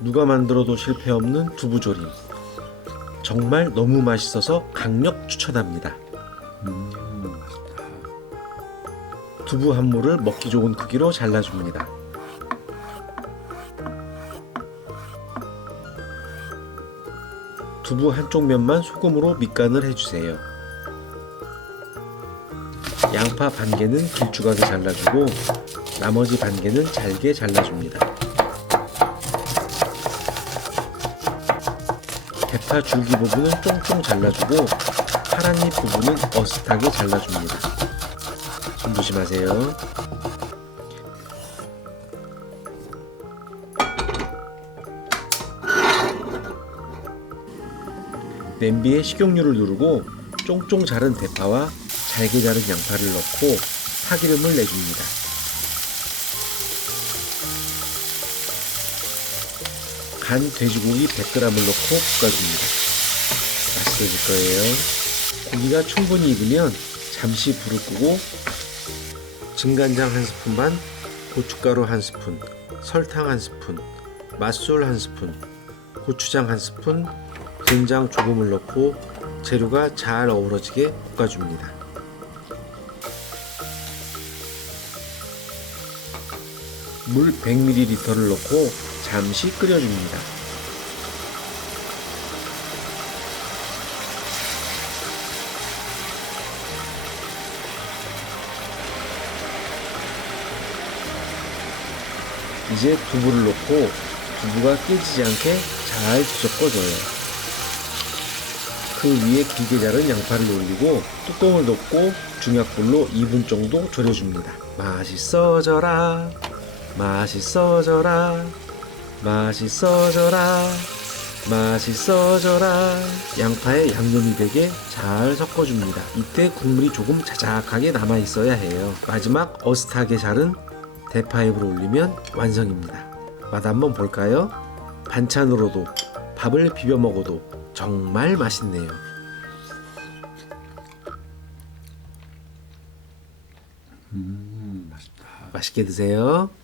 누가 만들어도 실패 없는 두부조림. 정말 너무 맛있어서 강력 추천합니다. 맛있다. 두부 한 모를 먹기 좋은 크기로 잘라줍니다. 두부 한쪽 면만 소금으로 밑간을 해주세요. 양파 반 개는 길쭉하게 잘라주고 나머지 반 개는 잘게 잘라줍니다. 대파 줄기 부분은 쫑쫑 잘라주고 파란 잎 부분은 어슷하게 잘라줍니다. 손 조심하세요. 냄비에 식용유를 두르고 쫑쫑 자른 대파와 잘게 자른 양파를 넣고 파기름을 내줍니다. 간 돼지고기 100g을 넣고 볶아줍니다. 맛있어질 거예요. 고기가 충분히 익으면 잠시 불을 끄고 진간장 1스푼 반, 고춧가루 1스푼, 설탕 1스푼, 맛술 1스푼, 고추장 1스푼, 된장 조금을 넣고 재료가 잘 어우러지게 볶아줍니다. 물 100ml를 넣고 잠시 끓여줍니다. 이제 두부를 넣고 두부가 깨지지 않게 잘 뒤섞어줘요. 그 위에 길게 자른 양파를 올리고 뚜껑을 덮고 중약불로 2분 정도 졸여줍니다. 맛있어져라, 맛있어져라, 맛있어져라, 맛있어져라. 양파에 양념이 되게 잘 섞어줍니다. 이때 국물이 조금 자작하게 남아있어야 해요. 마지막 어슷하게 자른 대파잎을 올리면 완성입니다. 맛 한번 볼까요? 반찬으로도 밥을 비벼 먹어도 정말 맛있네요. 맛있다. 맛있게 드세요.